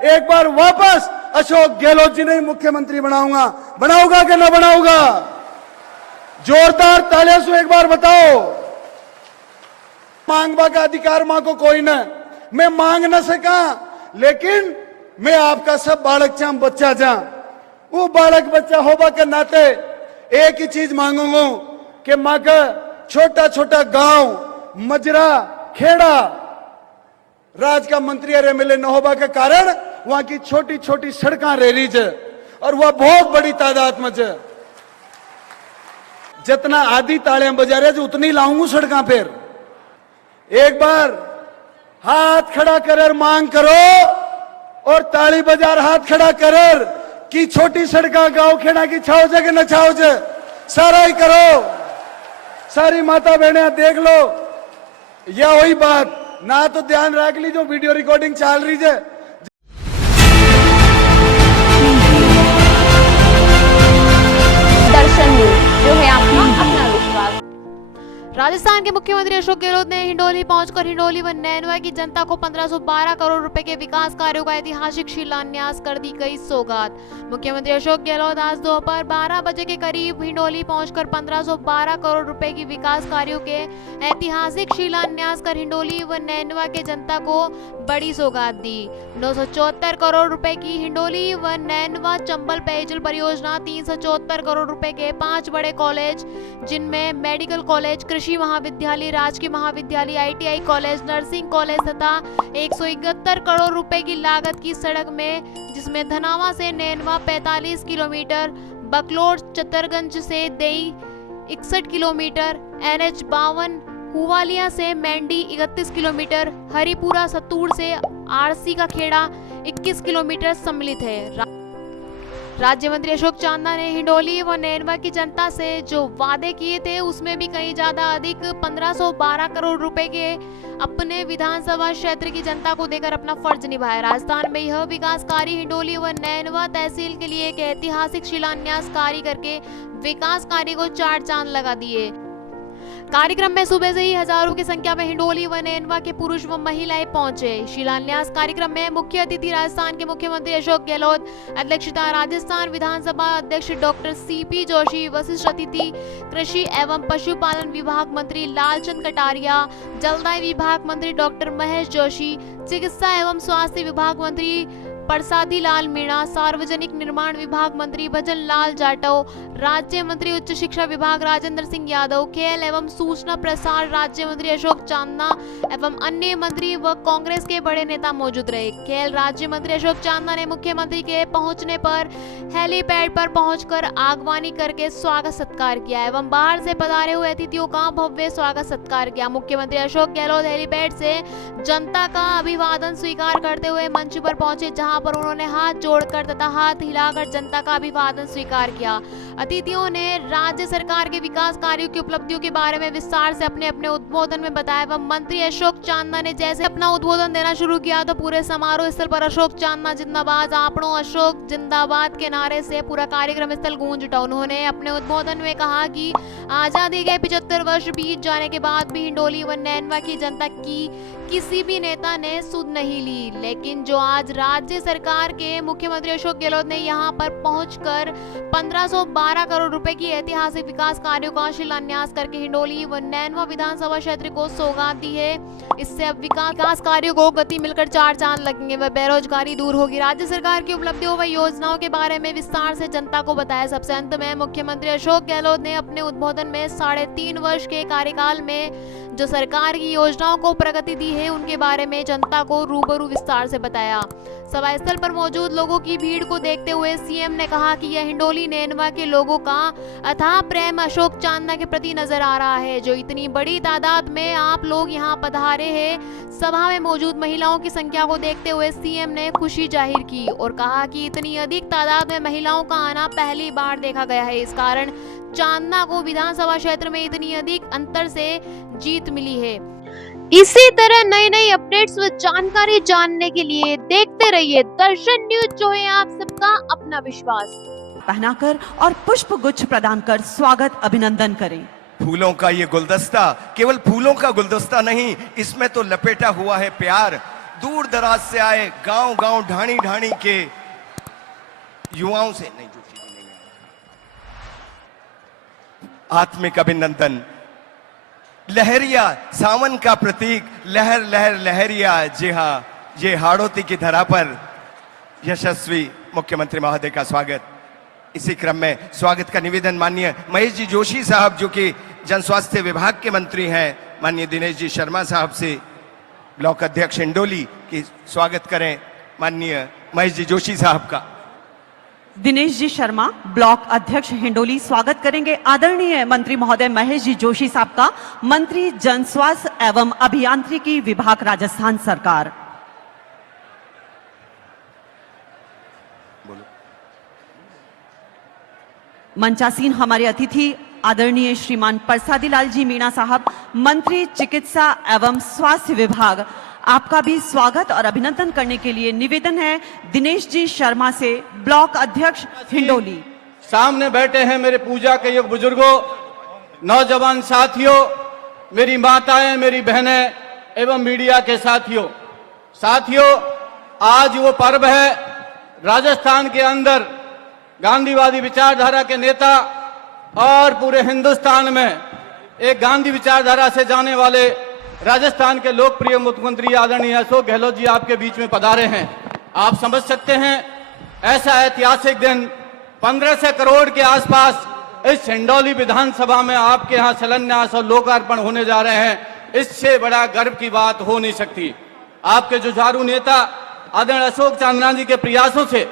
एक बार वापस अशोक गहलोत जी ने मुख्यमंत्री बनाऊंगा। बनाऊंगा कि ना बनाऊंगा? जोरदार तालियों से एक बार बताओ। मांगवा का अधिकार मां को कोई न, मैं मांग न सका, लेकिन मैं आपका सब बालक चाम बच्चा जा, वो बालक बच्चा होबा के नाते एक ही चीज मांगूंगा कि मां का छोटा छोटा गांव, मजरा, खेड़ा, राज का मंत्री और एमएलए न होबा के कारण वहां की छोटी छोटी सड़कें रह रही है, और वह बहुत बड़ी तादाद में है। जितना आधी तालियां बजा रहे उतनी लाऊंगा सड़कों पर। एक बार हाथ खड़ा कर मांग करो और ताली बाजार हाथ खड़ा कर कि छोटी सड़का गांव खेड़ा की छाओ जे कि न छाओ जे, सारा ही करो। सारी माता बहने देख लो, या वही बात ना तो ध्यान रख लीजिए, वीडियो रिकॉर्डिंग चल रही है। दर्शन न्यूज, जो है आपका अपना विश्वास। राजस्थान के मुख्यमंत्री अशोक गहलोत ने हिंडोली पहुंचकर हिंडोली व नैनवा की जनता को 1512 करोड़ रुपए के विकास कार्यों का ऐतिहासिक शिलान्यास कर दी गई सौगात। मुख्यमंत्री अशोक गहलोत आज दोपहर 12 बजे के करीब हिंडोली पहुंचकर 1512 करोड़ रुपए की विकास कार्यों के ऐतिहासिक शिलान्यास कर हिंडोली व नैनवा के जनता को बड़ी सौगात दी। 974 करोड़ रुपए की हिंडोली व नैनवा चंबल पेयजल परियोजना, 374 करोड़ रुपए के 5 बड़े कॉलेज, जिनमें मेडिकल कॉलेज, कृषि महाविद्यालय, राजकीय महाविद्यालय, आईटीआई कॉलेज, नर्सिंग कॉलेज तथा 171 करोड़ रुपए की लागत की सड़क में, जिसमें धनावा से नैनवा 45 किलोमीटर, बकलोड चतरगंज से देई 61 किलोमीटर, NH 52 हुवालिया से मैंडी 31 किलोमीटर, हरिपुरा सत्तूर से आरसी का खेड़ा 21 किलोमीटर सम्मिलित है। राज्य मंत्री अशोक चांदना ने हिंडोली व नैनवा की जनता से जो वादे किए थे उसमें भी कहीं ज्यादा अधिक 1512 करोड़ रुपए के अपने विधानसभा क्षेत्र की जनता को देकर अपना फर्ज निभाया। राजस्थान में यह विकास कार्य हिंडोली व नैनवा तहसील के लिए एक ऐतिहासिक शिलान्यास कार्य करके विकास कार्य को 4 चांद लगा दिए। कार्यक्रम में सुबह से ही हजारों की संख्या में हिंडोली व नैनवा के पुरुष व महिलाएं पहुंचे। शिलान्यास कार्यक्रम में मुख्य अतिथि राजस्थान के मुख्यमंत्री अशोक गहलोत, अध्यक्षता राजस्थान विधानसभा अध्यक्ष डॉक्टर CP जोशी, वरिष्ठ अतिथि कृषि एवं पशुपालन विभाग मंत्री लालचंद कटारिया, जलदाय विभाग मंत्री डॉक्टर महेश जोशी, चिकित्सा एवं स्वास्थ्य विभाग मंत्री प्रसादी लाल मीणा, सार्वजनिक निर्माण विभाग मंत्री भजन लाल जाटव, राज्य मंत्री उच्च शिक्षा विभाग राजेंद्र सिंह यादव, खेल एवं सूचना प्रसार राज्य मंत्री अशोक चांदना एवं अन्य मंत्री व कांग्रेस के बड़े नेता मौजूद रहे। खेल राज्य मंत्री अशोक चांदना ने मुख्यमंत्री के पहुंचने पर हेलीपैड पर पहुंचकर आगवानी करके स्वागत सत्कार किया एवं बाहर से पधारे हुए अतिथियों का भव्य स्वागत सत्कार किया। मुख्यमंत्री अशोक गहलोत हेलीपैड से जनता का अभिवादन स्वीकार करते हुए मंच पर पहुंचे, जहां पर उन्होंने हाथ जोड़कर तथा हाथ हिलाकर जनता का अभिवादन स्वीकार किया। अतिथियों ने राज्य सरकार के विकास कार्यों की उपलब्धियों के बारे में विस्तार से अपने अपने उद्बोधन में बताया एवं मंत्री अशोक चांदना ने जैसे अपना उद्बोधन देना शुरू किया तो पूरे समारोह स्थल पर अशोक चांदना जिंदाबाद, आपनो अशोक जिंदाबाद के नारे से पूरा कार्यक्रम स्थल गूंज उठा। उन्होंने अपने उद्बोधन में कहा कि आजादी के 75 वर्ष बीत जाने के बाद भी हिंडोली व नैनवा की जनता की किसी भी नेता ने सुध नहीं ली, लेकिन जो आज राज्य सरकार के मुख्यमंत्री अशोक गहलोत ने यहां पर पहुंचकर 1512 करोड़ रुपए की ऐतिहासिक विकास कार्यों का शिलान्यास करके हिंडोली व नैनवा विधानसभा क्षेत्र को सौगात दी है, इससे अब विकास कार्यों को गति मिलकर 4 चांद लगेंगे व बेरोजगारी दूर होगी। राज्य सरकार की उपलब्धियों व योजनाओं के बारे में विस्तार से जनता को बताया। सबसे अंत में मुख्यमंत्री अशोक गहलोत ने अपने उद्बोधन में 3.5 वर्ष के कार्यकाल में जो सरकार की योजनाओं को प्रगति दी है उनके बारे में जनता को रूबरू विस्तार से बताया। सभा स्थल पर मौजूद लोगों की भीड़ को देखते हुए सीएम ने कहा कि यह हिंडोली नैनवा के लोगों का अथाह प्रेम अशोक चांदना के प्रति नजर आ रहा है, जो इतनी बड़ी तादाद में आप लोग यहां पधारे हैं। सभा में मौजूद महिलाओं की संख्या को देखते हुए सीएम ने खुशी जाहिर की और कहा कि इतनी अधिक तादाद में महिलाओं का आना पहली बार देखा गया है, इस कारण चांदना को विधानसभा क्षेत्र में इतनी अधिक अंतर से जीत मिली है। इसी तरह नई नई अपडेट्स व जानकारी जानने के लिए देखते रहिए दर्शन न्यूज, जो है आप सबका अपना विश्वास। पहनाकर और पुष्प गुच्छ प्रदान कर स्वागत अभिनंदन करें। फूलों का ये गुलदस्ता केवल फूलों का गुलदस्ता नहीं, इसमें तो लपेटा हुआ है प्यार। दूर दराज से आए, गांव गांव ढाणी ढाणी के युवाओं से नहीं जो चीजें नहीं है। आत्मिक अभिनंदन। लहरिया, सावन का प्रतीक, लहर लहर लहरिया। जी हाँ, ये हाड़ौती की धरा पर यशस्वी मुख्यमंत्री महोदय का स्वागत। इसी क्रम में स्वागत का निवेदन माननीय महेश जी जोशी साहब, जो कि जन स्वास्थ्य विभाग के मंत्री हैं, माननीय दिनेश जी शर्मा साहब से ब्लॉक अध्यक्ष हिंडोली की स्वागत करें माननीय महेश जी जोशी साहब का। दिनेश जी शर्मा ब्लॉक अध्यक्ष हिंडोली स्वागत करेंगे आदरणीय मंत्री महोदय महेश जी जोशी साहब का, मंत्री जन स्वास्थ्य एवं अभियांत्रिकी विभाग राजस्थान सरकार। मंचासीन हमारे अतिथि आदरणीय श्रीमान प्रसादी लाल जी मीणा साहब, मंत्री चिकित्सा एवं स्वास्थ्य विभाग, आपका भी स्वागत और अभिनंदन करने के लिए निवेदन है दिनेश जी शर्मा से, ब्लॉक अध्यक्ष हिंडोली। सामने बैठे हैं मेरे पूजा के युग बुजुर्गों, नौजवान साथियों, मेरी माताएं, मेरी बहनें एवं मीडिया के साथियों, आज वो पर्व है। राजस्थान के अंदर गांधीवादी विचारधारा के नेता और पूरे हिंदुस्तान में एक गांधी विचारधारा से जाने वाले राजस्थान के लोकप्रिय मुख्यमंत्री आदरणीय अशोक गहलोत जी आपके बीच में पधारे हैं। आप समझ सकते हैं ऐसा ऐतिहासिक दिन 1500 करोड़ के आसपास इस हिंडोली विधानसभा में आपके यहाँ शिलान्यास और लोकार्पण होने जा रहे हैं। इससे बड़ा गर्व की बात हो नहीं सकती। आपके जुझारू नेता आदरणीय अशोक चांदना जी के प्रयासों से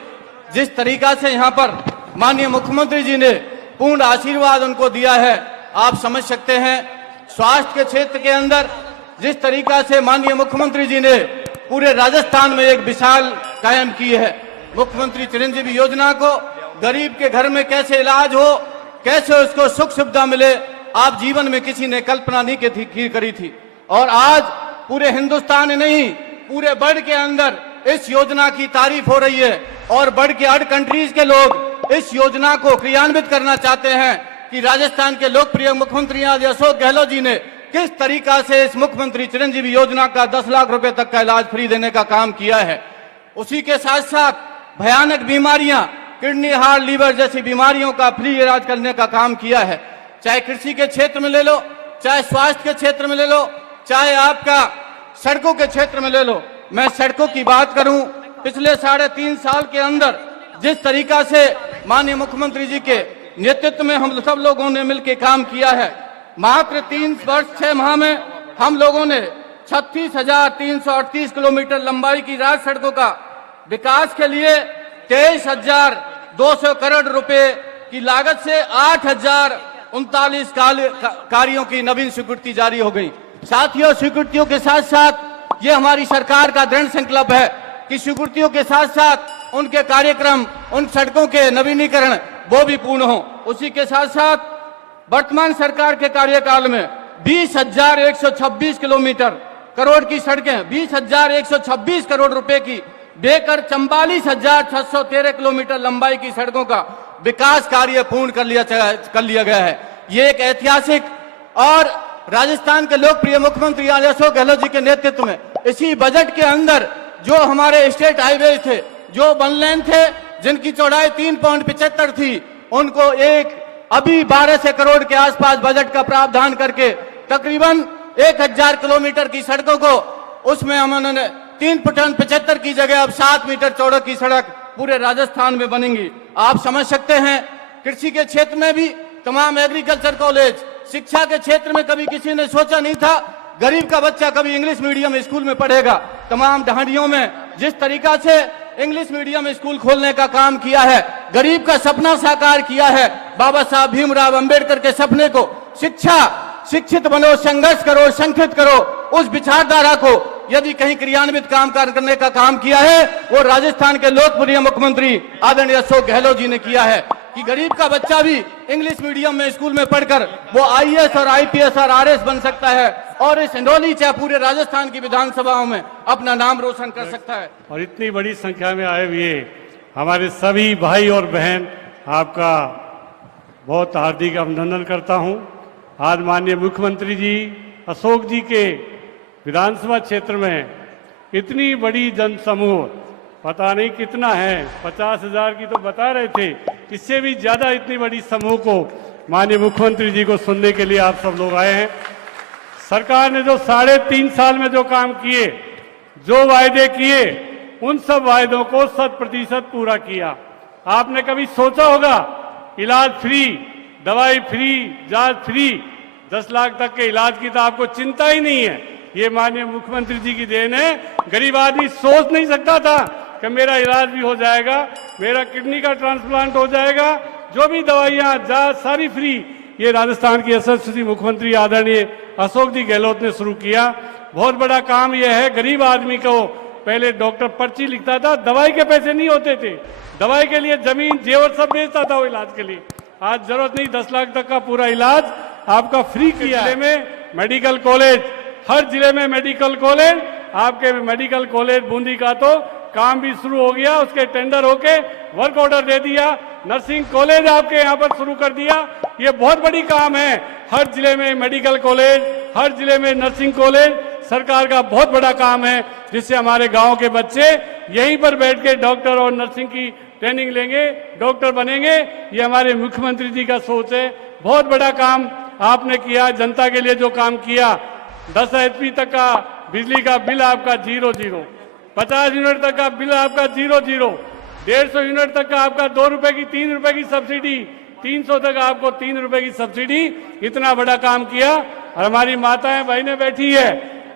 जिस तरीका से यहाँ पर माननीय मुख्यमंत्री जी ने पूर्ण आशीर्वाद उनको दिया है, आप समझ सकते हैं। स्वास्थ्य के क्षेत्र के अंदर जिस तरीका से माननीय मुख्यमंत्री जी ने पूरे राजस्थान में एक मिसाल कायम की है। मुख्यमंत्री चिरंजीवी योजना को गरीब के घर में कैसे इलाज हो, कैसे उसको सुख सुविधा मिले, आप जीवन में किसी ने कल्पना नहीं करी थी। और आज पूरे हिंदुस्तान में नहीं, पूरे वर्ल्ड के अंदर इस योजना की तारीफ हो रही है और वर्ल्ड के 8 कंट्रीज के लोग इस योजना को क्रियान्वित करना चाहते हैं कि राजस्थान के लोकप्रिय मुख्यमंत्री अशोक गहलोत जी ने किस तरीका से इस मुख्यमंत्री चिरंजीवी योजना का 10 लाख रुपए तक का इलाज फ्री देने का काम किया है। उसी के साथ साथ भयानक बीमारियां, किडनी, हार्ट, लीवर जैसी बीमारियों का फ्री इलाज करने का काम किया है। चाहे कृषि के क्षेत्र में ले लो, चाहे स्वास्थ्य के क्षेत्र में ले लो, चाहे आपका सड़कों के क्षेत्र में ले लो। मैं सड़कों की बात करूं, पिछले 3.5 साल के अंदर जिस तरीका से माननीय मुख्यमंत्री जी के नेतृत्व में हम सब लोगों ने मिलकर काम किया है, मात्र 3 वर्ष 6 माह में हम लोगों ने 36,338 किलोमीटर लंबाई की राज्य सड़कों का विकास के लिए 23,200 करोड़ रुपए की लागत से 8,039 कार्यों की नवीन स्वीकृति जारी हो गई। साथियों, स्वीकृतियों के साथ साथ ये हमारी सरकार का दृढ़ संकल्प है कि स्वीकृतियों के साथ साथ उनके कार्यक्रम, उन सड़कों के नवीनीकरण वो भी पूर्ण हो। उसी के साथ साथ वर्तमान सरकार के कार्यकाल में 20,126 किलोमीटर करोड़ की सड़कें, 20,126 करोड़ रुपए की देकर 44,613 किलोमीटर लंबाई की सड़कों का विकास कार्य पूर्ण कर लिया गया है। ये एक ऐतिहासिक और राजस्थान के लोकप्रिय मुख्यमंत्री अशोक गहलोत जी के नेतृत्व में इसी बजट के अंदर जो हमारे स्टेट हाईवे थे, जो 1 लेन थे, जिनकी चौड़ाई 3.75 थी, उनको अभी 1200 करोड़ के आसपास बजट का प्रावधान करके तकरीबन 1000 किलोमीटर की सड़कों को उसमें उन्होंने 3.75 की जगह अब 7 मीटर चौड़े की सड़क पूरे राजस्थान में बनेंगी। आप समझ सकते हैं कृषि के क्षेत्र में भी तमाम एग्रीकल्चर कॉलेज, शिक्षा के क्षेत्र में कभी किसी ने सोचा नहीं था गरीब का बच्चा कभी इंग्लिश मीडियम स्कूल में पढ़ेगा। तमाम ढांडियों में जिस तरीका से इंग्लिश मीडियम स्कूल खोलने का काम किया है, गरीब का सपना साकार किया है। बाबा साहब भीमराव अंबेडकर के सपने को शिक्षित बनो, संघर्ष करो, संगठित करो, उस विचारधारा को यदि कहीं क्रियान्वित करने का काम किया है वो राजस्थान के लोकप्रिय मुख्यमंत्री आदरणीय अशोक गहलोत जी ने किया है कि गरीब का बच्चा भी इंग्लिश मीडियम में स्कूल में पढ़कर वो IAS और IPS और RS बन सकता है और इस हिंडोली चाहे पूरे राजस्थान की विधानसभाओं में अपना नाम रोशन कर सकता है। और इतनी बड़ी संख्या में आए हुए हमारे सभी भाई और बहन, आपका बहुत हार्दिक अभिनंदन करता हूं। आज माननीय मुख्यमंत्री जी अशोक जी के विधानसभा क्षेत्र में इतनी बड़ी जनसमूह, पता नहीं कितना है, 50,000 की तो बता रहे थे, इससे भी ज्यादा इतनी बड़ी समूह को माननीय मुख्यमंत्री जी को सुनने के लिए आप सब लोग आए हैं। सरकार ने जो 3.5 साल में जो काम किए, जो वायदे किए, उन सब वायदों को 100% पूरा किया। आपने कभी सोचा होगा इलाज फ्री, दवाई फ्री, जांच फ्री, 10 लाख तक के इलाज की तो आपको चिंता ही नहीं है। ये माननीय मुख्यमंत्री जी की देन है। गरीब आदमी सोच नहीं सकता था कि मेरा इलाज भी हो जाएगा, मेरा किडनी का ट्रांसप्लांट हो जाएगा, जो भी दवाइयां जांच सारी फ्री। ये राजस्थान की यशस्वी मुख्यमंत्री आदरणीय अशोक जी गहलोत ने शुरू किया। बहुत बड़ा काम यह है। गरीब आदमी को पहले डॉक्टर पर्ची लिखता था, दवाई के पैसे नहीं होते थे, दवाई के लिए जमीन जेवर सब बेचता था वो इलाज के लिए। आज जरूरत नहीं, 10 लाख तक का पूरा इलाज आपका फ्री किया। जिले में मेडिकल कॉलेज, हर जिले में मेडिकल कॉलेज, आपके मेडिकल कॉलेज बूंदी का तो काम भी शुरू हो गया, उसके टेंडर होके वर्क ऑर्डर दे दिया। नर्सिंग कॉलेज आपके यहाँ पर शुरू कर दिया। ये बहुत बड़ी काम है। हर जिले में मेडिकल कॉलेज, हर जिले में नर्सिंग कॉलेज, सरकार का बहुत बड़ा काम है, जिससे हमारे गांव के बच्चे यहीं पर बैठ के डॉक्टर और नर्सिंग की ट्रेनिंग लेंगे, डॉक्टर बनेंगे। ये हमारे मुख्यमंत्री जी का सोच है। बहुत बड़ा काम आपने किया। जनता के लिए जो काम किया, 10 HP तक का बिजली का बिल आपका 0, 50 यूनिट तक का बिल आपका 0, 150 यूनिट तक का आपका 2 रुपए की 3 रुपए की सब्सिडी, 300 तक आपको 3 रुपए की सब्सिडी। इतना बड़ा काम किया। और हमारी माताएं बहनें बैठी है,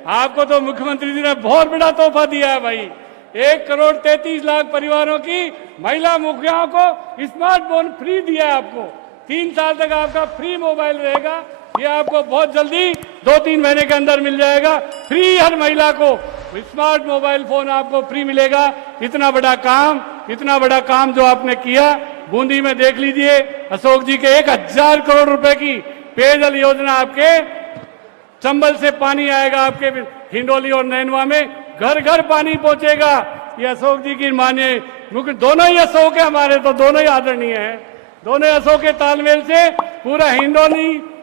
आपको तो मुख्यमंत्री जी ने बहुत बड़ा तोहफा दिया है भाई। 1,33,00,000 परिवारों की महिला मुखियाओं को स्मार्टफोन फ्री दिया है आपको। 3 साल तक आपका फ्री मोबाइल रहेगा। ये आपको बहुत जल्दी 2-3 महीने के अंदर मिल जाएगा फ्री। हर महिला को स्मार्ट मोबाइल फोन आपको फ्री मिलेगा। इतना बड़ा काम जो आपने किया। बूंदी में देख लीजिए, अशोक जी के 1,000 करोड़ रुपए की पेयजल योजना, आपके चंबल से पानी आएगा, आपके हिंडोली और नैनवा में घर घर पानी पहुंचेगा। ये अशोक जी की मानिए मुख्य, दोनों ही अशोक है हमारे, तो दोनों ही आदरणीय हैं। दोनों अशोक के तालमेल से पूरा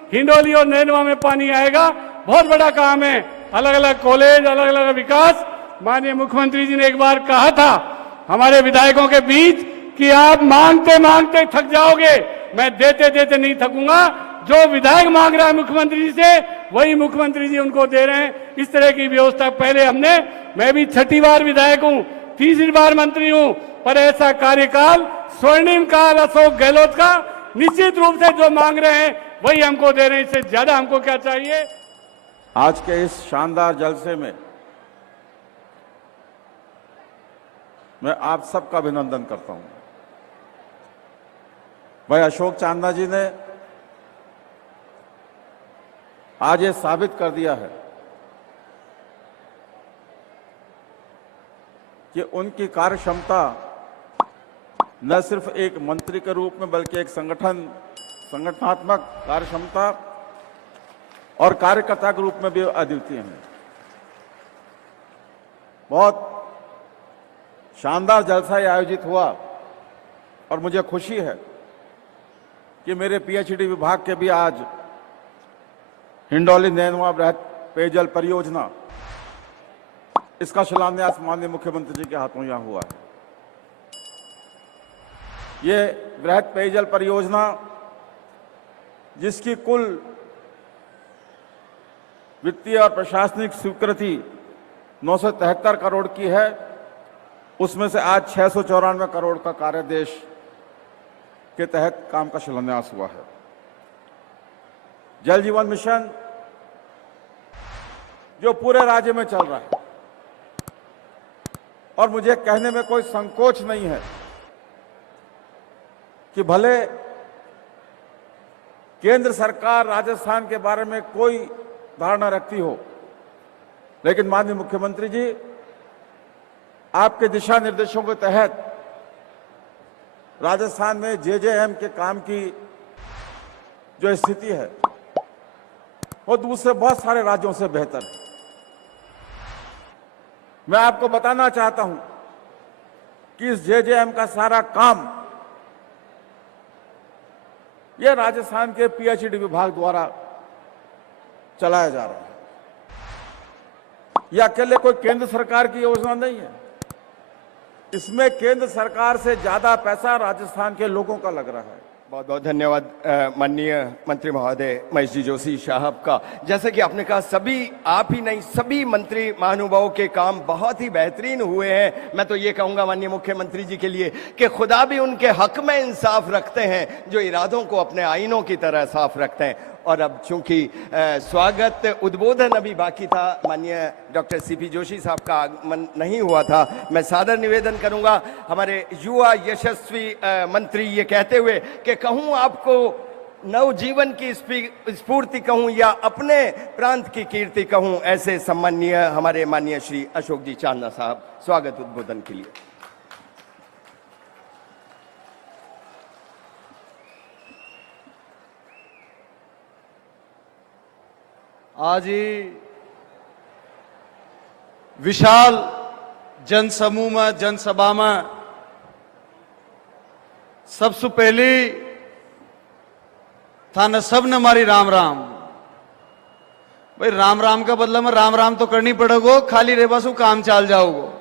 हिंडोली और नैनवा में पानी आएगा। बहुत बड़ा काम है। अलग अलग कॉलेज, अलग अलग विकास। माननीय मुख्यमंत्री जी ने एक बार कहा था हमारे विधायकों के बीच कि आप मांगते मांगते थक जाओगे, मैं देते देते नहीं थकूंगा। जो विधायक मांग रहा है मुख्यमंत्री जी से, वही मुख्यमंत्री जी उनको दे रहे हैं। इस तरह की व्यवस्था पहले हमने, मैं भी 6ठी बार विधायक हूं, 3री बार मंत्री हूं, पर ऐसा कार्यकाल, स्वर्णिम काल अशोक गहलोत का निश्चित रूप से जो मांग रहे हैं वही हमको दे रहे हैं। इससे ज्यादा हमको क्या चाहिए। आज के इस शानदार जलसे में मैं आप सबका अभिनंदन करता हूं। भाई अशोक चांदा जी ने आज ये साबित कर दिया है कि उनकी कार्य क्षमता न सिर्फ एक मंत्री के रूप में, बल्कि एक संगठनात्मक कार्य क्षमता और कार्यकर्ता के रूप में भी अद्वितीय है। बहुत शानदार जलसा आयोजित हुआ और मुझे खुशी है कि मेरे PhD विभाग के भी आज हिंडोली नैनवा बृहद पेयजल परियोजना, इसका शिलान्यास माननीय मुख्यमंत्री जी के हाथों यहां हुआ है। ये बृहद पेयजल परियोजना, जिसकी कुल वित्तीय और प्रशासनिक स्वीकृति 973 करोड़ की है, उसमें से आज 694 करोड़ का कार्यादेश के तहत काम का शिलान्यास हुआ है। जल जीवन मिशन जो पूरे राज्य में चल रहा है, और मुझे कहने में कोई संकोच नहीं है कि भले केंद्र सरकार राजस्थान के बारे में कोई धारणा रखती हो, लेकिन माननीय मुख्यमंत्री जी आपके दिशा निर्देशों के तहत राजस्थान में JJM के काम की जो स्थिति है वो दूसरे बहुत सारे राज्यों से बेहतर है। मैं आपको बताना चाहता हूं कि इस JJM का सारा काम यह राजस्थान के PhD विभाग द्वारा चलाया जा रहा है। यह अकेले कोई केंद्र सरकार की योजना नहीं है। इसमें केंद्र सरकार से ज्यादा पैसा राजस्थान के लोगों का लग रहा है। बहुत बहुत धन्यवाद माननीय मंत्री महोदय महेश जी जोशी साहब का। जैसे कि आपने कहा, सभी आप ही नहीं, सभी मंत्री महानुभावों के काम बहुत ही बेहतरीन हुए हैं। मैं तो ये कहूंगा माननीय मुख्यमंत्री जी के लिए कि खुदा भी उनके हक में इंसाफ रखते हैं जो इरादों को अपने आईनों की तरह साफ रखते हैं। और अब चूंकि स्वागत उद्बोधन अभी बाकी था, माननीय डॉक्टर सीपी जोशी साहब का आगमन नहीं हुआ था, मैं सादर निवेदन करूंगा हमारे युवा यशस्वी मंत्री ये कहते हुए कि कहूं आपको नवजीवन की स्फूर्ति कहूं या अपने प्रांत की कीर्ति कहूं, ऐसे सम्माननीय हमारे माननीय श्री अशोक जी चांदना साहब स्वागत उद्बोधन के लिए। आज ही विशाल जनसमूह में, जनसभा में सबसे पहली थाने सब ने मारी राम राम। भाई राम राम का बदला में राम राम तो करनी पड़ेगो, खाली रे बसु काम चाल जाओगो।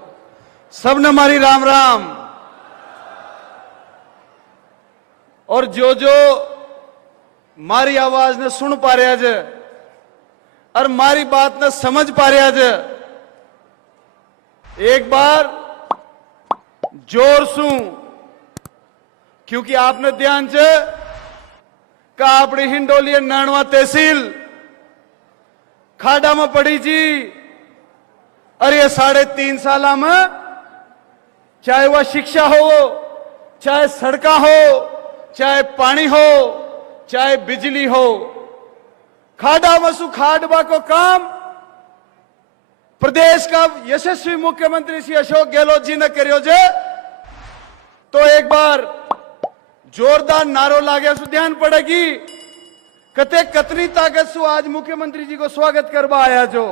सब ने मारी राम राम। और जो जो मारी आवाज ने सुन पा रहा है और मारी बात न समझ पा रहा है, एक बार जोर सू, क्योंकि आपने ध्यान से का अपनी हिंडोली नानवा तहसील खाड़ा में पड़ी जी। अरे 3.5 साल में चाहे वह शिक्षा हो, चाहे सड़का हो, चाहे पानी हो, चाहे बिजली हो, खाड़ा मसु खाडबा को काम प्रदेश का यशस्वी मुख्यमंत्री श्री अशोक गहलोत जी ने करियो जे। तो एक बार जोरदार नारो लागे सु ध्यान पड़ेगी कते कतनी ताकत सु आज मुख्यमंत्री जी को स्वागत करवा आया जो।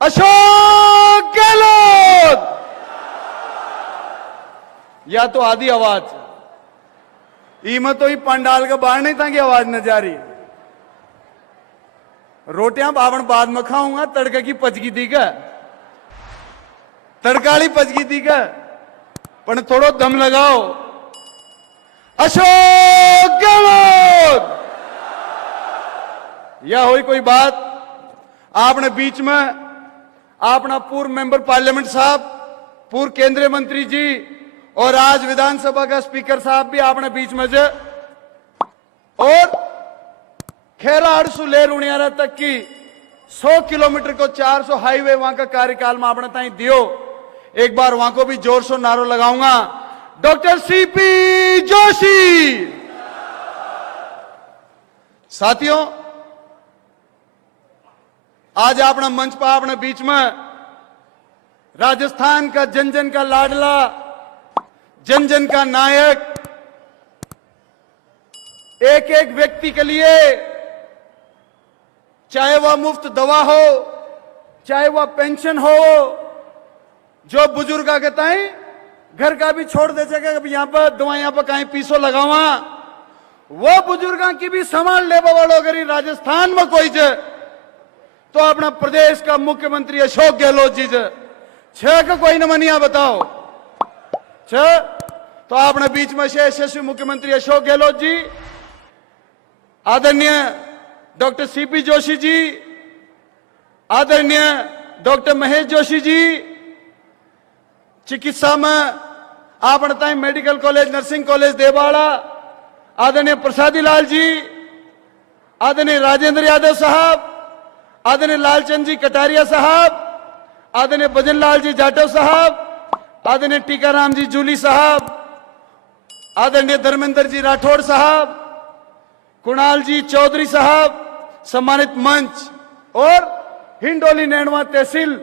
अशोक गहलोत या तो आधी आवाज ईम तो ही पंडाल का बाहर नहीं था कि आवाज न जा रही। रोटियां बावन बाद में खाऊंगा, तड़के की पचगी थी क्या, तड़काली पचगी थी क्या, पर थोड़ो दम लगाओ। अशोक गहलोत या हुई कोई बात। आपने बीच में अपना पूर्व मेंबर पार्लियामेंट साहब, पूर्व केंद्रीय मंत्री जी और आज विधानसभा का स्पीकर साहब भी आपने बीच में से, और खेराड़ से ले रुणियारा तक की 100 किलोमीटर को 400 हाईवे वहां का कार्यकाल में आपने ताई दियो। एक बार वहां को भी जोर से नारो लगाऊंगा, डॉक्टर सीपी जोशी। साथियों, आज अपना मंच पर अपने बीच में राजस्थान का जन जन का लाडला, जन जन का नायक, एक एक व्यक्ति के लिए, चाहे वह मुफ्त दवा हो, चाहे वह पेंशन हो, जो बुजुर्ग आ कहता है घर का भी छोड़ दे सके, यहां पर दवा यहां पर कहीं पीसो लगावा, वो बुजुर्गों की भी संभाल ले वालों अगर राजस्थान में कोई जे तो अपना प्रदेश का मुख्यमंत्री अशोक गहलोत जी जे। छह का कोई न मनिया बताओ छह। तो आपने बीच में से यशस्वी मुख्यमंत्री अशोक गहलोत जी, आदरणीय डॉक्टर सीपी जोशी जी, आदरणीय डॉक्टर महेश जोशी जी, चिकित्सा में आपने ताई medical college, nursing college Dewada, आदरणीय प्रसादी लाल जी, आदरणीय राजेंद्र यादव साहब, आदरणीय लालचंद जी कटारिया साहब, आदरणीय भजन लाल जी जाटव साहब, आदरणीय टीकाराम जी जूली साहब, आदरणीय धर्मेंद्र जी राठौड़ साहब, कुणाल जी चौधरी साहब, सम्मानित मंच और हिंडोली नैनवा तहसील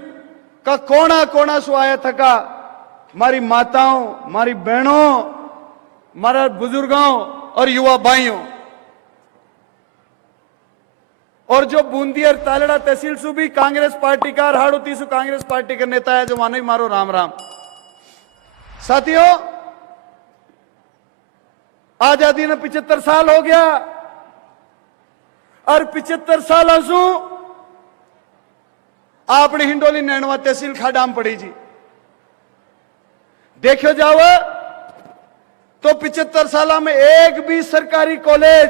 का कोना कोना से आया थका मारी माताओं, मारी बहनों, मारा बुजुर्गों और युवा भाइयों, और जो बूंदी और तालड़ा तहसील से भी कांग्रेस पार्टी का, हाड़ोती से कांग्रेस पार्टी का नेता है जो मानो मारो राम राम। साथियों, आजादी ने 75 साल हो गया। और 75 साल शू आपने हिंडोली नैनवा तहसील खाडाम पड़ी जी। देखो जाओ तो 75 साल में एक भी सरकारी कॉलेज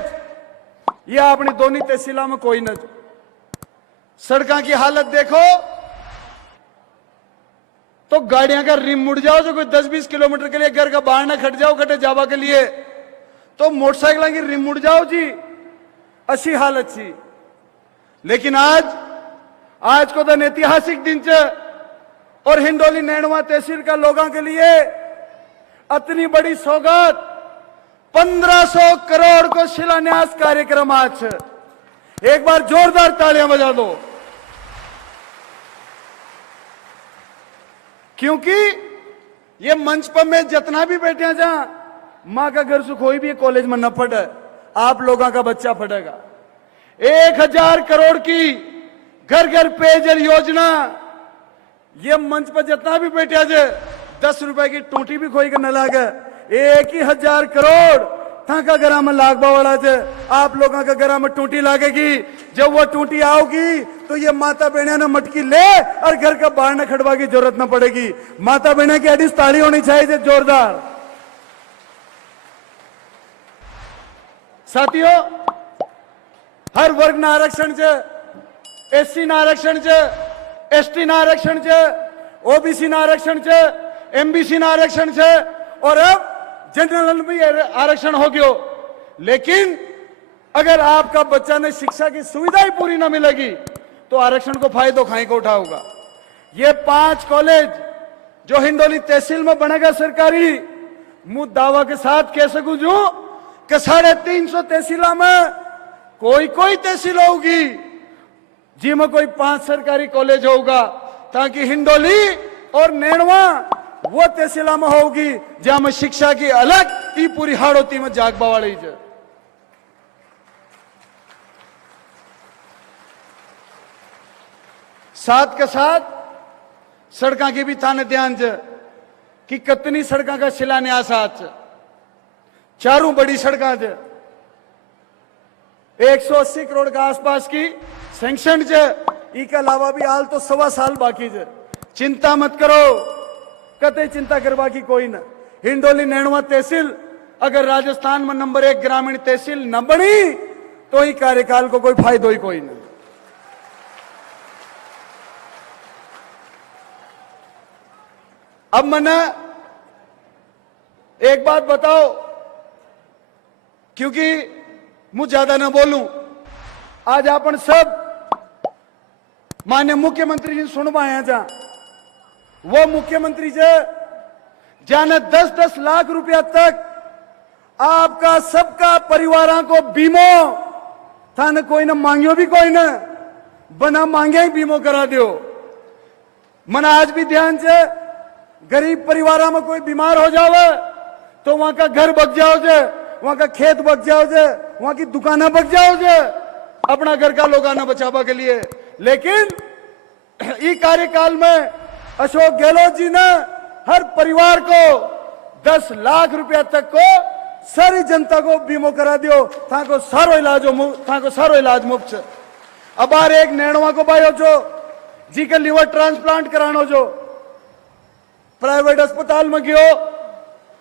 या अपनी दोनों तहसील में कोई न। सड़कों की हालत देखो तो गाड़ियां का रिम मुड़ जाओ जो कोई 10-20 किलोमीटर के लिए घर का बाहर ना खट जाओ खटे जावा के लिए, तो मोटरसाइकिल की रिम मुड़ जाओ जी, अच्छी हालत थी। लेकिन आज को तो ऐतिहासिक दिन च और हिंडोली नैनवा तहसील का लोगों के लिए इतनी बड़ी सौगात 1500 करोड़ को शिलान्यास कार्यक्रम आज। एक बार जोरदार तालियां बजा दो, क्योंकि ये मंच पर मैं जितना भी बैठे जहां मां का घर से कोई भी कॉलेज में न पढ़े, आप लोगों का बच्चा पढ़ेगा। 1000 करोड़ की घर घर पेयजल योजना, ये मंच पर जितना भी बैठे जे 10 रुपए की टूटी भी कोई का न लागे। 1000 करोड़ था का घरा में लागबा वाला जे आप लोगों का घरा में टूटी लागेगी। जब वो टूटी आओगी तो ये माता बहने ने मटकी ले और घर का बाहर न खड़वा की जरूरत न पड़ेगी। माता बहने की एडिस ताली होनी चाहिए जोरदार। साथियों, हर वर्ग ना आरक्षण च, एससी ना आरक्षण च, एसटी ना आरक्षण च, ओबीसी ना आरक्षण च, एमबीसी ना आरक्षण च और अब जनरल में आरक्षण हो गयो। लेकिन अगर आपका बच्चा ने शिक्षा की सुविधाएं पूरी ना मिलेगी तो आरक्षण को फायदो खाई को उठाओगा। ये 5 कॉलेज जो हिंडोली तहसील में बनेगा सरकारी, मुझ दावा के साथ कह सकूं जो कि 350 तहसीलों में कोई तहसील होगी जिसमें कोई 5 सरकारी कॉलेज होगा, ताकि हिंडोली और नैनवा वो तहसील में होगी जहां में शिक्षा की अलग ई पूरी हाड़ोती में जागबा वाली है। साथ के साथ सड़कों की भी थाने ध्यान च कि कितनी सड़कों का शिलान्यास आज 4 बड़ी सड़कों च 180 करोड़ के आसपास की सैंक्शन च। इसके अलावा भी हाल तो 1.25 साल बाकी च। चिंता मत करो, कतई चिंता करवा की कोई न। हिंडोली नैनवा तहसील अगर राजस्थान में नंबर 1 ग्रामीण तहसील न बनी तो ही कार्यकाल को कोई फायदा ही कोई नहीं। अब मैंने एक बात बताओ, क्योंकि मुझे ज्यादा ना बोलूं, आज अपन सब माननीय मुख्यमंत्री जी सुनवाया जा, वो मुख्यमंत्री जी जाने 10-10 लाख रुपया तक आपका सबका परिवारों को बीमो था न, कोई न मांगियो भी कोई न, बना मांगे ही बीमो करा दियो। मना आज भी ध्यान से गरीब परिवारों में कोई बीमार हो जावे तो वहां का घर बच जाओ जे, वहां का खेत बच जाओ जे, वहां की दुकानें बच जाओ जे, अपना घर का लोग आना बचावा के लिए। लेकिन इस कार्यकाल में अशोक गहलोत जी ने हर परिवार को 10 लाख रुपया तक को सारी जनता को बीमो करा दियो, ताको सारो इलाज मुफ्त। अब बार एक नैनवा को भाई जो जी के लिवर ट्रांसप्लांट करानो जो प्राइवेट अस्पताल में गयो,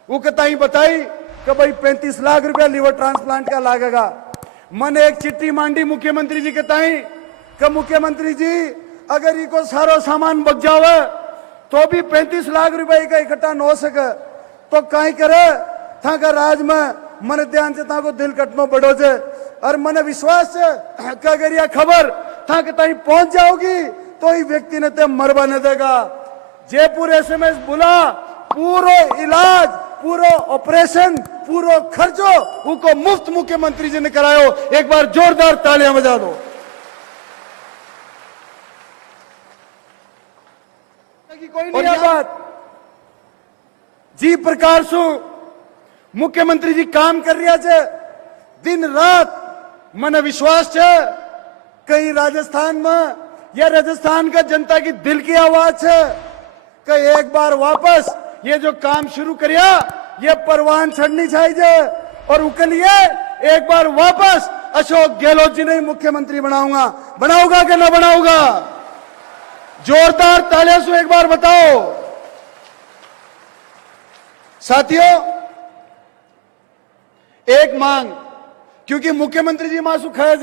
वो कताई बताई कि भाई 35 लाख रुपया लिवर ट्रांसप्लांट का लागेगा। मन एक चिट्ठी मांडी मुख्यमंत्री जी कताई कि मुख्यमंत्री जी अगर इको सारो सामान बच जावे तो भी 35 लाख रुपए का इकट्ठा न हो सके तो कहीं करे था का राज में मन ध्यान से था को दिल कटनो बड़ो से। और मन विश्वास से कि अगर यह खबर था कि तहीं पहुंच जाओगी तो ही व्यक्ति ने ते मरवा न देगा। जयपुर SMS बुला, पूरो इलाज, पूरो ऑपरेशन, पूरो खर्चो उनको मुफ्त मुख्यमंत्री जी ने करायो। एक बार जोरदार तालियां बजा दो। कोई नहीं बात जी प्रकार सु मुख्यमंत्री जी काम कर रहा है दिन रात। मन विश्वास है कहीं राजस्थान में या राजस्थान का जनता की दिल की आवाज है कि एक बार वापस ये जो काम शुरू करिया ये परवान चढ़नी चाहिए और उसके लिए एक बार वापस अशोक गहलोत जी ने मुख्यमंत्री बनाऊंगा। बनाऊंगा कि ना बनाऊंगा? जोरदार तालियों से एक बार बताओ। साथियों, एक मांग, क्योंकि मुख्यमंत्री जी मासू खैज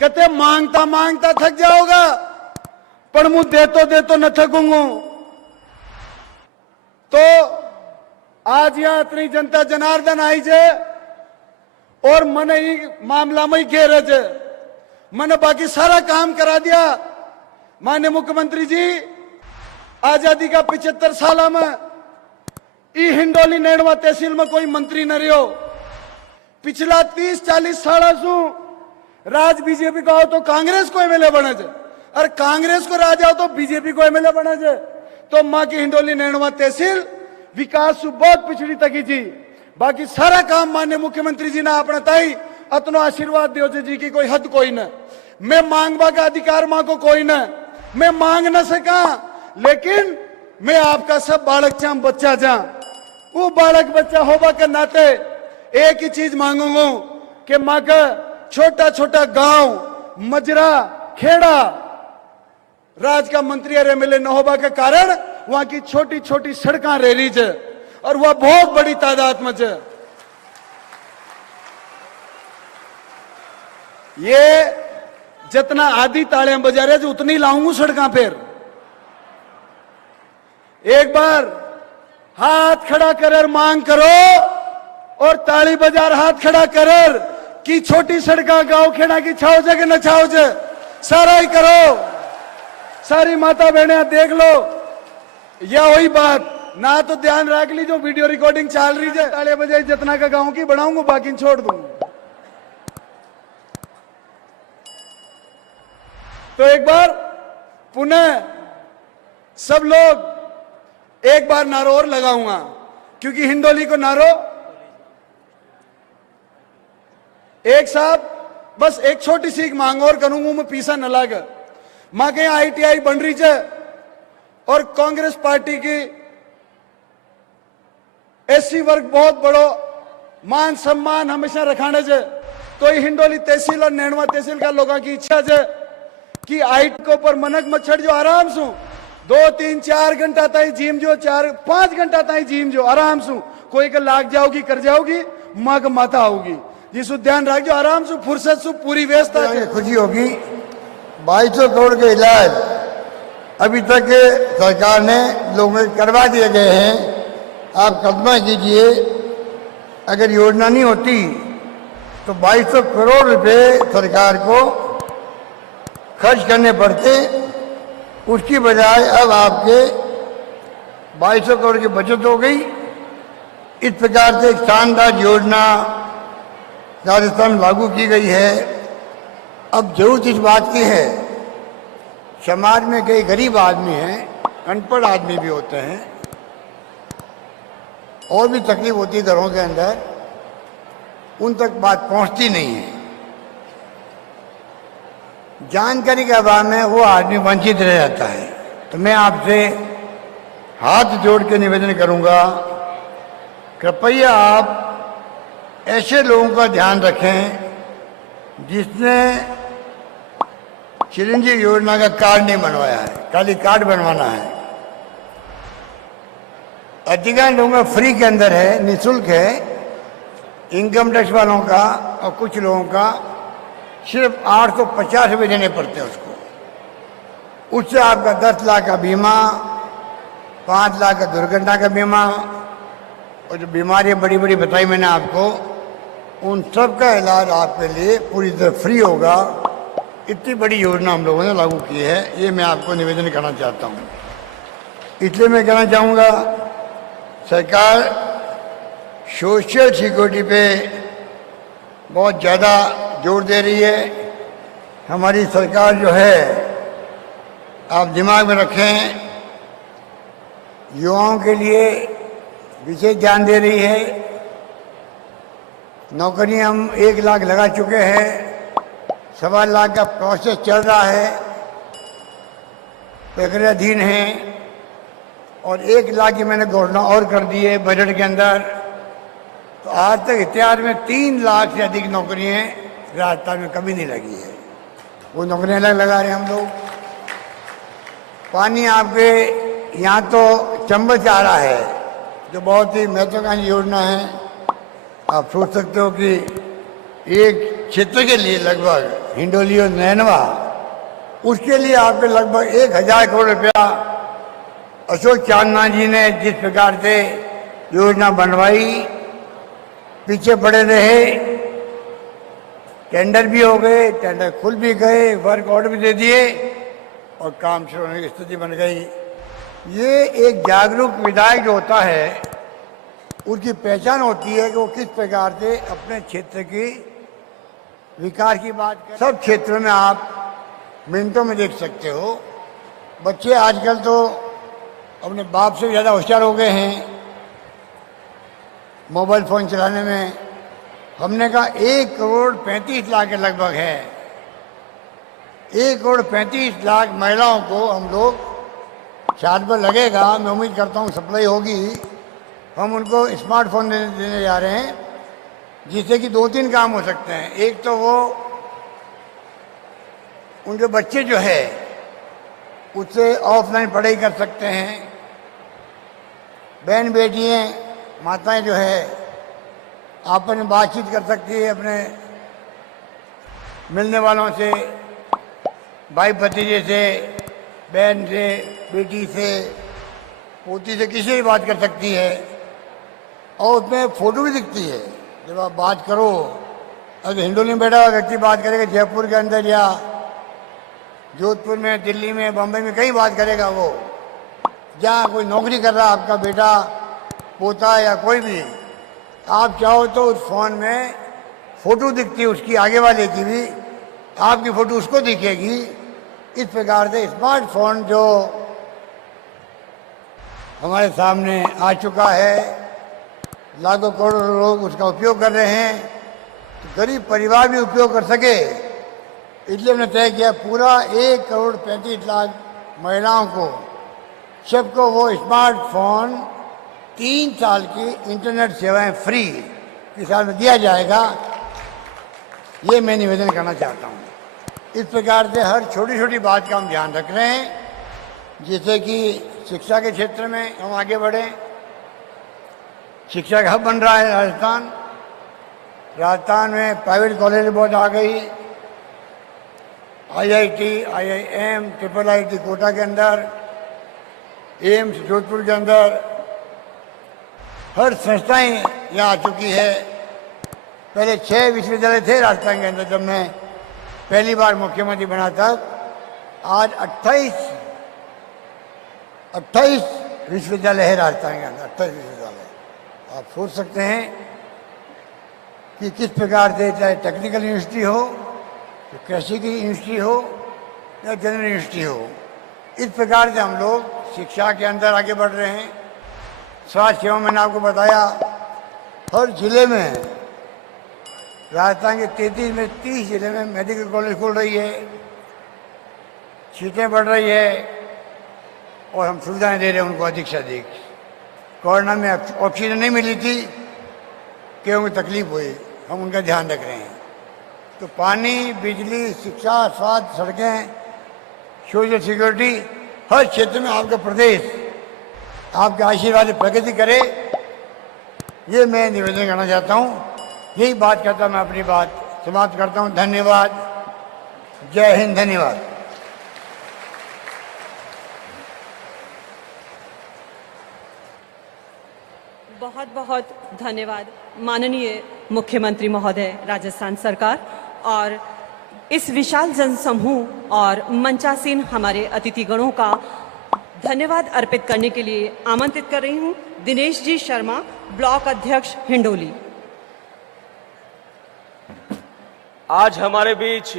कहते मांगता मांगता थक जाओगा, पर मुंह देतो न थकूंगा। तो आज यहां इतनी जनता जनार्दन आई जे और मन ही मामला में ही घेरे जे, मैंने बाकी सारा काम करा दिया। माननीय मुख्यमंत्री जी, आजादी का 75 साल में ई हिंडोली नेड़वा तहसील में कोई मंत्री न रहो। पिछला 30-40 साल सु राज बीजेपी का हो तो कांग्रेस को एमएलए बने जे, और कांग्रेस को राज आओ तो बीजेपी को एमएलए बने जे। तो मां की हिंडोली नेड़वा तहसील विकास सु बहुत पिछड़ी तकी थी। बाकी सारा काम माननीय मुख्यमंत्री जी ने अपना ताई अतनो आशीर्वाद दियो जी की कोई हद कोई न। मैं मांगवा का अधिकार मां को कोई न, मैं मांग न सका, लेकिन मैं आपका सब बालक चाम बच्चा जा। वो बालक बच्चा होबा के नाते एक ही चीज मांगूंगा कि मां का छोटा छोटा गांव, मजरा, खेड़ा राज का मंत्री और एमएलए न होबा के कारण वहां की छोटी छोटी सड़कें रह रही है, और वह बहुत बड़ी तादाद में है। ये जितना आधी तालियां बजा रहे उतनी लाऊंगा सड़कों पर। एक बार हाथ खड़ा कर मांग करो और ताली बाजार हाथ खड़ा कर कि छोटी सड़का गांव खेड़ा की छाओ जे कि न छाओ जे, सारा ही करो। सारी माता बहने देख लो, या वही बात ना तो ध्यान रख ली जो वीडियो रिकॉर्डिंग चल रही है। ताली बजाई जितना का गांव की बनाऊंगा, बाकी छोड़ दूंगा। तो एक बार पुनः सब लोग एक बार नारो और लगाऊंगा, क्योंकि हिंडोली को नारो एक साहब बस एक छोटी सी मांग और करूंगा, मैं पीछा न लाग। मां के यहाँ ITI बन रही है और कांग्रेस पार्टी की SC वर्ग बहुत बड़ो मान सम्मान हमेशा रखाने से। तो ये हिंडोली तहसील और नैनवा तहसील का लोगों की इच्छा है कि IT के ऊपर मनक मत छड़ जो, आराम से 2-3-4 घंटा ताई जीम जो, 4-5 घंटा ताई जीम जो आराम से। कोई के लाग जाओगी कर जाओगी, मां का माता होगी। जिसको ध्यान रख जो, आराम से फुर्सत से पूरी व्यवस्था खुशी होगी। 2200 करोड़ के इलाज अभी तक सरकार ने लोगों को करवा दिए गए हैं। आप कल्पना कीजिए, अगर योजना नहीं होती तो 2200 करोड़ रुपए सरकार को खर्च करने पड़ते। उसकी बजाय अब आपके 2200 करोड़ की बचत हो गई। इस प्रकार से एक शानदार योजना राजस्थान में लागू की गई है। अब जरूरत इस बात की है, समाज में कई गरीब आदमी हैं, अनपढ़ आदमी भी होते हैं, और भी तकलीफ होती है घरों के अंदर, उन तक बात पहुंचती नहीं है। जानकारी के अभाव में वो आदमी वंचित रह जाता है। तो मैं आपसे हाथ जोड़ के निवेदन करूंगा, कृपया आप ऐसे लोगों का ध्यान रखें जिसने चिरंजीवी योजना का कार्ड नहीं बनवाया है, खाली कार्ड बनवाना है। अधिकांश लोगों का फ्री के अंदर है, निःशुल्क है, इनकम टैक्स वालों का, और कुछ लोगों का सिर्फ 850 रुपये देने पड़ते हैं उसको। उससे आपका 10 लाख का बीमा, 5 लाख का दुर्घटना का बीमा, और जो बीमारियां बड़ी बड़ी बताई मैंने आपको, उन सब का इलाज आपके लिए पूरी तरह फ्री होगा। इतनी बड़ी योजना हम लोगों ने लागू की है, ये मैं आपको निवेदन करना चाहता हूँ। इसलिए मैं कहना चाहूँगा, सरकार सोशल सिक्योरिटी पे बहुत ज़्यादा जोर दे रही है। हमारी सरकार जो है, आप दिमाग में रखें, युवाओं के लिए विशेष ध्यान दे रही है। नौकरियां हम 1 लाख लगा चुके हैं, 1.25 लाख का प्रोसेस चल रहा है, प्रक्रियाधीन है, और 1 लाख की मैंने घोषणा और कर दी है बजट के अंदर। तो आज तक इतिहास में 3 लाख से अधिक नौकरियां राजस्थान में कभी नहीं लगी है। वो नौकरियां लगा रहे हैं हम लोग। पानी आपके यहाँ तो चंबल से आ रहा है, जो बहुत ही महत्वाकांक्षी योजना है। आप सोच सकते हो कि एक क्षेत्र के लिए लगभग हिंडोली और नैनवा, उसके लिए आपके लगभग 1000 करोड़ रुपया अशोक चांदना जी ने जिस प्रकार से योजना बनवाई, पीछे पड़े रहे, टेंडर भी हो गए, टेंडर खुल भी गए, वर्क ऑर्डर भी दे दिए और काम शुरू होने की स्थिति बन गई। ये एक जागरूक विधायक जो होता है, उसकी पहचान होती है कि वो किस प्रकार से अपने क्षेत्र की विकास की बात कर। सब क्षेत्रों में आप मिनटों में देख सकते हो। बच्चे आजकल तो अपने बाप से ज़्यादा होशियार हो गए हैं मोबाइल फ़ोन चलाने में। हमने कहा 1 करोड़ 35 लाख के लगभग है। 1 करोड़ 35 लाख महिलाओं को हम लोग शायद पर लगेगा, मैं उम्मीद करता हूँ सप्लाई होगी। हम उनको स्मार्टफोन देने जा रहे हैं, जिससे कि 2-3 काम हो सकते हैं। एक तो वो उनके बच्चे जो है उससे ऑफलाइन पढ़ाई कर सकते हैं। बहन बेटियाँ माताएं जो है आपस में बातचीत कर सकती है अपने मिलने वालों से, भाई भतीजे से, बहन से, बेटी से, पोती से, किसी से बात कर सकती है। और उसमें फ़ोटो भी दिखती है जब आप बात करो। अगर हिंडोली में बैठा हुआ व्यक्ति बात करेगा, जयपुर के अंदर या जोधपुर में, दिल्ली में, बम्बई में कहीं बात करेगा, वो जहाँ कोई नौकरी कर रहा आपका बेटा, पोता या कोई भी, आप चाहो तो उस फ़ोन में फ़ोटो दिखती है उसकी, आगे वाले की भी, आपकी फ़ोटो उसको दिखेगी। इस प्रकार से स्मार्टफोन जो हमारे सामने आ चुका है, लाखों करोड़ों लोग उसका उपयोग कर रहे हैं, तो गरीब परिवार भी उपयोग कर सके, इसलिए हमने तय किया पूरा 1 करोड़ 35 लाख महिलाओं को, सबको वो स्मार्टफोन 3 साल की इंटरनेट सेवाएं फ्री इस साल में दिया जाएगा। ये मैं निवेदन करना चाहता हूँ। इस प्रकार से हर छोटी छोटी बात का हम ध्यान रख रहे हैं, जिससे कि शिक्षा के क्षेत्र में हम आगे बढ़ें। शिक्षा का हब बन रहा है राजस्थान। राजस्थान में प्राइवेट कॉलेज बहुत आ गई। IIT, IIM, IIIT कोटा के अंदर, एम्स जोधपुर के अंदर हर संस्थाएं यहाँ आ चुकी है। पहले 6 विश्वविद्यालय थे राजस्थान के अंदर जब मैं पहली बार मुख्यमंत्री बना था। आज 28 विश्वविद्यालय है राजस्थान के अंदर, 28 विश्वविद्यालय। आप सोच सकते हैं कि किस प्रकार से, चाहे टेक्निकल यूनिवर्सिटी हो, कृषि की यूनिवर्सिटी हो या जनरल यूनिवर्सिटी हो, इस प्रकार से हम लोग शिक्षा के अंदर आगे बढ़ रहे हैं। स्वास्थ्य सेवा मैंने आपको बताया, हर जिले में, राजस्थान के 33 में 30 जिले में मेडिकल कॉलेज खुल रही है, सीटें बढ़ रही है और हम सुविधाएं दे रहे हैं उनको अधिक से अधिक। कोरोना में ऑक्सीजन नहीं मिली थी, क्योंकि तकलीफ हुई, हम उनका ध्यान रख रहे हैं। तो पानी, बिजली, शिक्षा, स्वास्थ्य, सड़कें, सोशल सिक्योरिटी, हर क्षेत्र में आपका प्रदेश आपके आशीर्वाद से प्रगति करे, ये मैं निवेदन करना चाहता हूँ। यही बात करता मैं अपनी बात समाप्त करता हूँ। धन्यवाद। जय हिंद। धन्यवाद। बहुत बहुत धन्यवाद माननीय मुख्यमंत्री महोदय राजस्थान सरकार। और इस विशाल जनसमूह और मंचासीन हमारे अतिथिगणों का धन्यवाद अर्पित करने के लिए आमंत्रित कर रही हूं दिनेश जी शर्मा, ब्लॉक अध्यक्ष हिंडोली। आज हमारे बीच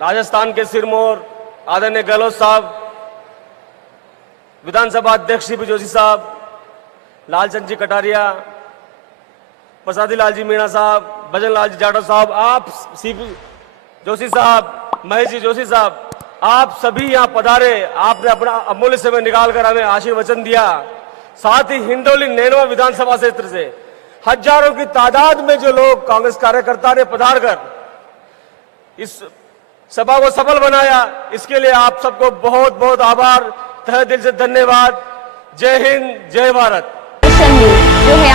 राजस्थान के सिरमौर आदरणीय गहलोत साहब, विधानसभा अध्यक्ष श्री जोशी साहब, लालचंद जी कटारिया, प्रसादी लाल जी मीणा साहब, भजन लाल जी जाटव साहब, आप सीपी जोशी साहब, महेश जी जोशी साहब, आप सभी यहाँ पधारे। आपने अपना अमूल्य समय निकालकर हमें आशीर्वचन दिया। साथ ही हिंडोली नैनवा विधानसभा क्षेत्र से हजारों की तादाद में जो लोग कांग्रेस कार्यकर्ता ने पधार कर इस सभा को सफल बनाया, इसके लिए आप सबको बहुत बहुत आभार, तहे दिल से धन्यवाद। जय हिंद, जय भारत। न्यूज जो है